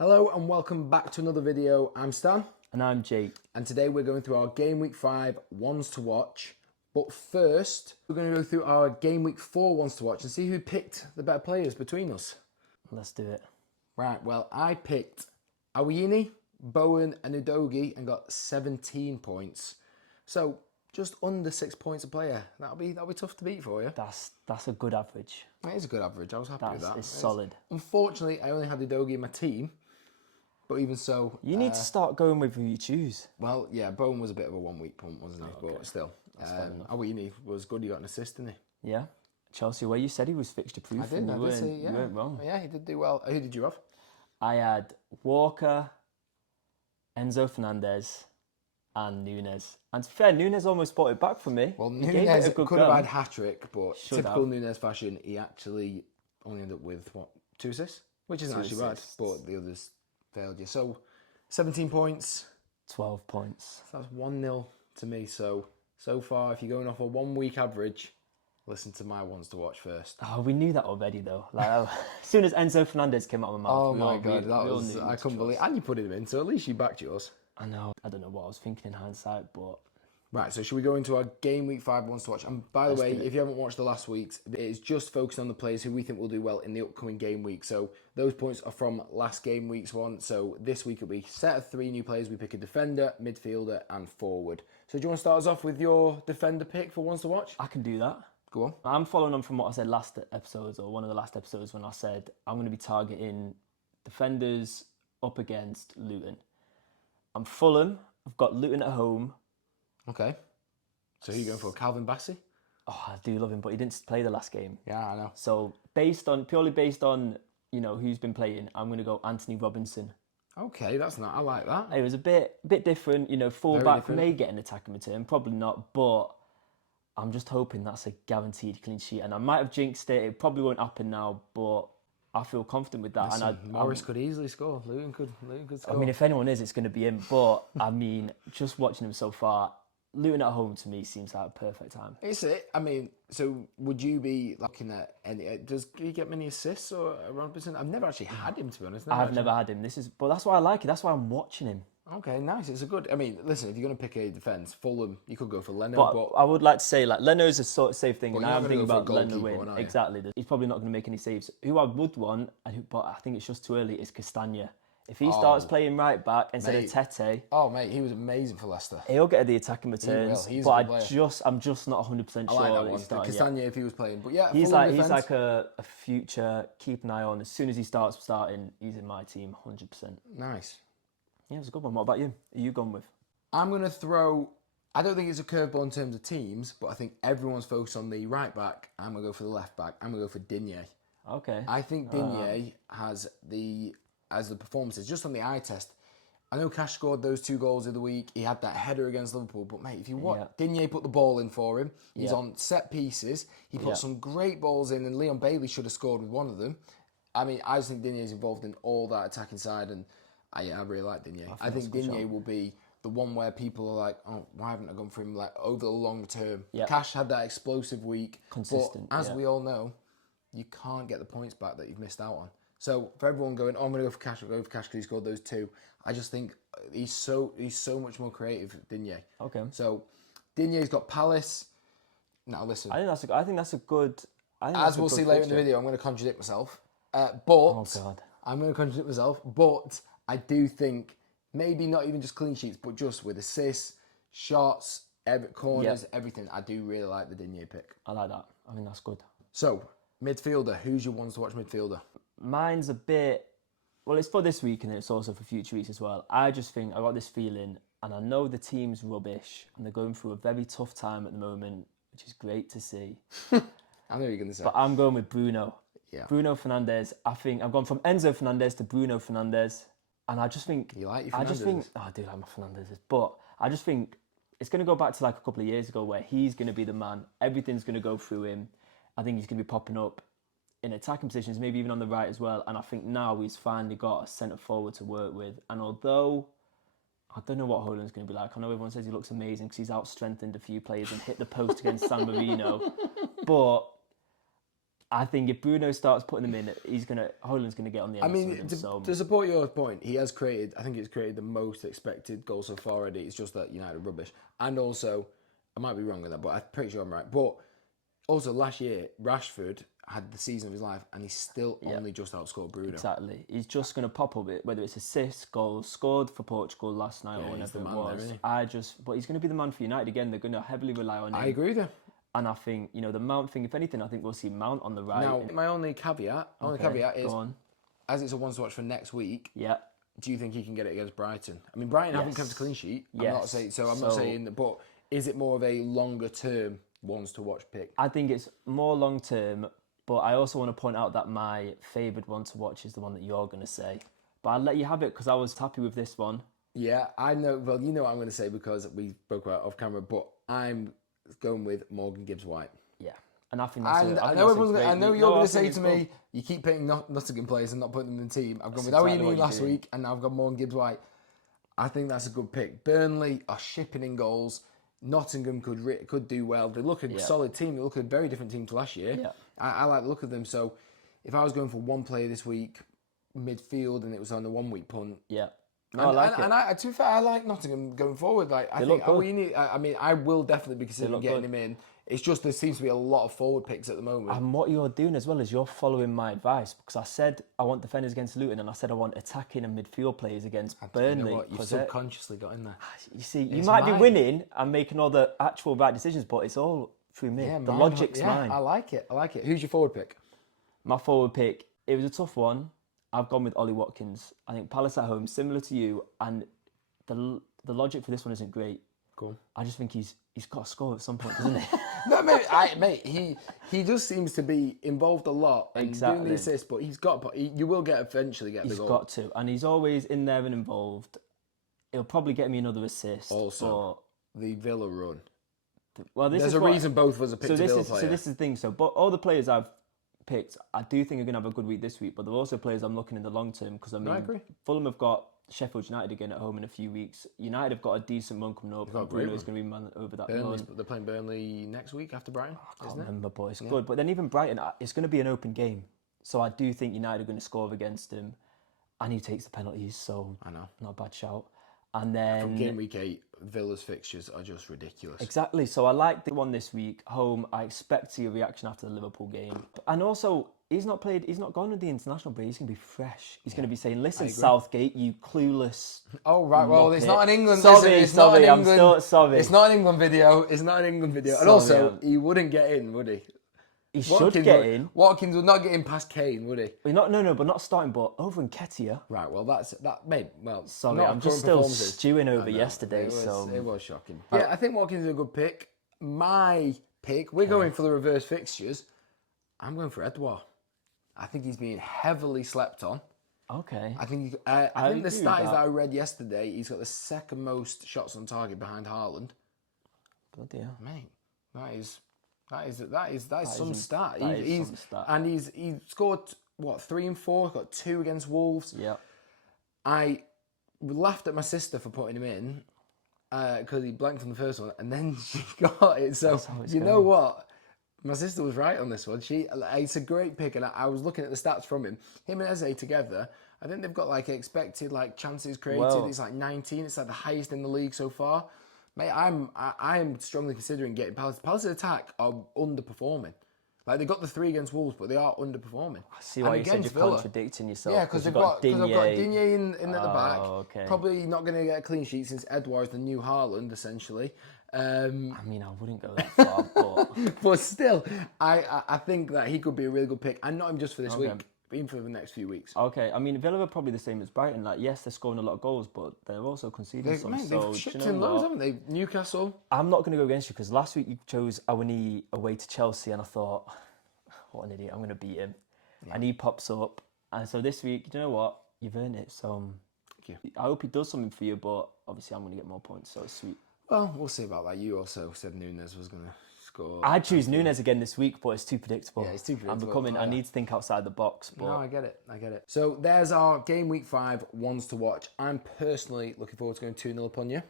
Hello and welcome back to another video. I'm Stan. And I'm Jake. And today we're going through our Game Week 5 ones to watch. But first, we're going to go through our Game Week 4 ones to watch and see who picked the better players between us. Let's do it. Right, well, I picked Awini, Bowen and Udogie and got 17 points. So, just under 6 points a player. That'll be tough to beat for you. That's a good average. That is a good average. I was happy with that. It's solid. Unfortunately, I only had Udogie in my team. But even so... You need to start going with who you choose. Well, yeah, Bowen was a bit of a one-week punt, wasn't he? Oh, okay. But still. Awini was good. He got an assist, didn't he? Yeah. Chelsea, where you said he was fixture-proof. I did say, yeah. You weren't wrong. Yeah, he did do well. Who did you have? I had Walker, Enzo Fernandes, and Nunes. And to be fair, Nunes almost brought it back for me. Well, Nunes could have had hat-trick, but typical Nunes fashion, he actually only ended up with, 2 assists? Which isn't actually bad, but the others failed you. So, 17 points. 12 points. So that's 1-0 to me. So far, if you're going off a 1 week average, listen to my ones to watch first. Oh, we knew that already, though. Like, as soon as Enzo Fernandes came out of my mouth, oh my God, I couldn't believe. And you put him in, so at least you backed yours. I know. I don't know what I was thinking in hindsight, but... Right, so should we go into our Game Week 5 ones to watch? And by the way, if you haven't watched the last week's, it is just focusing on the players who we think will do well in the upcoming game week. So those points are from last game week's one. So this week it'll be set of 3 new players. We pick a defender, midfielder, and forward. So do you want to start us off with your defender pick for ones to watch? I can do that. Go on. I'm following on from what I said last episodes, or one of the last episodes, when I said I'm going to be targeting defenders up against Luton. I'm Fulham. I've got Luton at home. Okay. So who are you going for? Calvin Bassey? Oh, I do love him, but he didn't play the last game. Yeah, I know. So purely based on who's been playing, I'm going to go Anthony Robinson. Okay, I like that. It was a bit different. Full-back may get an attacking return, probably not, but I'm just hoping that's a guaranteed clean sheet. And I might have jinxed it. It probably won't happen now, but I feel confident with that. Listen, Morris could easily score. Luton could score. I mean, if anyone is, it's going to be him. But I mean, just watching him so far, Luton at home to me seems like a perfect time. Is it? I mean, so would you be looking at any? Does he get many assists or Robinson? I've never actually had him, to be honest. I've never had him. But that's why I like it. That's why I'm watching him. Okay, nice. It's a good. I mean, listen, if you're going to pick a defence, Fulham, you could go for Leno. But I would like to say, like, Leno's a sort of safe thing, and I'm thinking about Leno win. Exactly. He's probably not going to make any saves. Who I would want, but I think it's just too early, is Castagna. If he starts playing right back instead of Tete... Oh, mate, he was amazing for Leicester. He'll get the attacking returns. He will. But I'm just not 100% sure. I like that one. Castagna, if he was playing. But yeah, he's like a future, keep an eye on. As soon as he starts starting, he's in my team, 100%. Nice. Yeah, it's a good one. What about you? Who are you gone with? I'm going to throw... I don't think it's a curveball in terms of teams, but I think everyone's focused on the right back. I'm going to go for the left back. I'm going to go for Digne. Okay. I think Digne has the performances, just on the eye test. I know Cash scored those 2 goals of the week. He had that header against Liverpool. But, mate, if you watch, Digne put the ball in for him. He's on set pieces. He put some great balls in, and Leon Bailey should have scored with one of them. I mean, I just think Digne is involved in all that attacking side, and I really like Digne. I think Digne will be the one where people are like, oh, why haven't I gone for him over the long term? Yep. Cash had that explosive week. Consistent. But as we all know, you can't get the points back that you've missed out on. So for everyone going, oh, I'm going to go for Cash, I'll go for Cash because he scored those 2. I just think he's so much more creative, Digne. Okay. So Digne's got Palace. Now listen. I think that's a good... As we'll see later in the video, I'm going to contradict myself. Oh, God. I'm going to contradict myself. But I do think maybe not even just clean sheets, but just with assists, shots, corners, everything. I do really like the Digne pick. I like that. I think that's good. So, midfielder. Who's your ones to watch midfielder? Mine's a bit... Well, it's for this week and it's also for future weeks as well. I just think I got this feeling, and I know the team's rubbish and they're going through a very tough time at the moment, which is great to see. I know what you're going to say. But I'm going with Bruno. Yeah. Bruno Fernandes. I think I've gone from Enzo Fernandes to Bruno Fernandes. And I just think... You like your Fernandes? I do like my Fernandes. But I just think it's going to go back to like a couple of years ago where he's going to be the man. Everything's going to go through him. I think he's going to be popping up in attacking positions, maybe even on the right as well. And I think now he's finally got a centre forward to work with. And although I don't know what Haaland's going to be like, I know everyone says he looks amazing because he's out-strengthened a few players and hit the post against San Marino. But I think if Bruno starts putting them in, Højlund's gonna get on the end. I mean, to support your point, he has created. I think he's created the most expected goals so far already. It's just that United are rubbish, and also I might be wrong with that, but I'm pretty sure I'm right. But also last year, Rashford had the season of his life, and he's still only just outscored Bruno. Exactly. He's just gonna pop up it, whether it's assists, goals, scored for Portugal last night or whatever it was. But he's gonna be the man for United again. They're gonna heavily rely on him. I agree with you. And I think, the Mount thing, if anything, I think we'll see Mount on the right. Now, my only caveat is, as it's a one to watch for next week, do you think he can get it against Brighton? I mean, Brighton haven't kept a clean sheet. I'm not saying that, but is it more of a longer term ones to watch pick? I think it's more long term, but I also want to point out that my favoured one to watch is the one that you're going to say. But I'll let you have it because I was happy with this one. Yeah, I know. Well, you know what I'm going to say because we spoke about it off camera, but I'm going with Morgan Gibbs-White. Yeah, and I think I know you're going to say to me, you keep picking Nottingham players and not putting them in the team. I've gone with Owen last week, and now I've got Morgan Gibbs-White. I think that's a good pick. Burnley are shipping in goals. Nottingham could do well. They look a solid team. They look a very different team to last year. Yeah. I like the look of them. So if I was going for one player this week, midfield, and it was on a 1 week punt. Yeah. No, to be fair, I like Nottingham going forward. Like I think, I will definitely be considering getting him in. It's just there seems to be a lot of forward picks at the moment. And what you're doing as well is you're following my advice because I said I want defenders against Luton and I said I want attacking and midfield players against Burnley. You know what? You've subconsciously got in there. You see, you might be winning and making all the actual right decisions, but it's all through me. The logic's mine. I like it. Who's your forward pick? My forward pick. It was a tough one. I've gone with Ollie Watkins. I think Palace at home, similar to you, and the logic for this one isn't great. Cool. I just think he's got to score at some point, doesn't he? No, mate, he just seems to be involved a lot and doing the assists, but you will eventually get the goal. He's got to, and he's always in there and involved. He'll probably get me another assist. Also, the Villa run. There's a reason both of us are picked a Villa player. So this is the thing. So, but all the players I've picked, I do think are going to have a good week this week, but they're also players I'm looking in the long term because I agree. Fulham have got Sheffield United again at home in a few weeks. United have got a decent run coming up. Bruno is going to be man over that run. They're playing Burnley next week after Brighton. I can't remember, but it's good. But then even Brighton, it's going to be an open game, so I do think United are going to score against him, and he takes the penalties. So I know, not a bad shout. And then from game week 8, Villa's fixtures are just ridiculous. Exactly. So I like the one this week home. I expect to see a reaction after the Liverpool game, and also. He's not gone with the international break. He's going to be fresh. He's going to be saying, listen, Southgate, you clueless. Oh, right. Well, it's not an England. Sorry. It's not an England video. And also, he wouldn't get in, would he? He should get in. Watkins would not get in past Kane, would he? But not starting, but over Nketiah. Right, well, mate, well... Sorry, I'm just still stewing over yesterday, It was shocking. Yeah, I think Watkins is a good pick. My pick, we're going for the reverse fixtures. I'm going for Edouard. I think he's being heavily slept on. Okay. I think the stat is that I read yesterday, he's got the second most shots on target behind Haaland. Bloody hell. Mate, that is some stat. And he scored 3 and 4, got 2 against Wolves. Yeah. I laughed at my sister for putting him in because he blanked on the first one, and then she got it. So you know what? My sister was right on this one. It's a great pick, and I was looking at the stats from him. Him and Eze together, I think they've got expected chances created. Well, it's 19. It's the highest in the league so far. Mate, I am strongly considering getting Palace. Palace's attack are underperforming. They got the 3 against Wolves, but they are underperforming. I see why you said you're contradicting yourself. Yeah, because I've got Digne in at the back. Okay. Probably not going to get a clean sheet since Edouard's the new Haaland, essentially. I wouldn't go that far, but... but still, I think that he could be a really good pick, and not even just for this week, but even for the next few weeks. Okay, Villa are probably the same as Brighton. Yes, they're scoring a lot of goals, but they're also conceding some. They've shipped in loads, haven't they? Newcastle. I'm not going to go against you, because last week you chose Awani away to Chelsea, and I thought, what an idiot, I'm going to beat him. Yeah. And he pops up, and so this week, you know what? You've earned it, so... Thank you. I hope he does something for you, but obviously I'm going to get more points, so it's sweet. Well, we'll see about that. You also said Nunes was going to score. I'd choose Nunes again this week, but it's too predictable. Yeah, it's too predictable. I need to think outside the box. But... No, I get it. So there's our Game Week 5 ones to watch. I'm personally looking forward to going 2-0 upon you.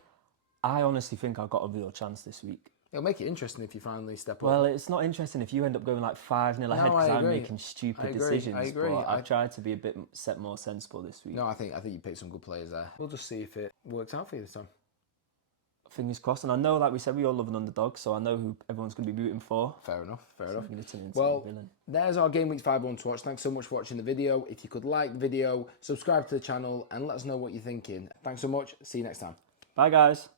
I honestly think I've got a real chance this week. It'll make it interesting if you finally step up. Well, it's not interesting if you end up going like 5-0 ahead because I'm making stupid decisions. I agree. But I've tried to be a bit more sensible this week. No, I think you picked some good players there. We'll just see if it works out for you this time. Fingers crossed. And I know, like we said, we all love an underdog, so I know who everyone's going to be rooting for. Fair enough. Well, there's our Game Week 5 Swatch. Thanks so much for watching the video. If you could like the video, subscribe to the channel, and let us know what you're thinking. Thanks so much. See you next time. Bye, guys.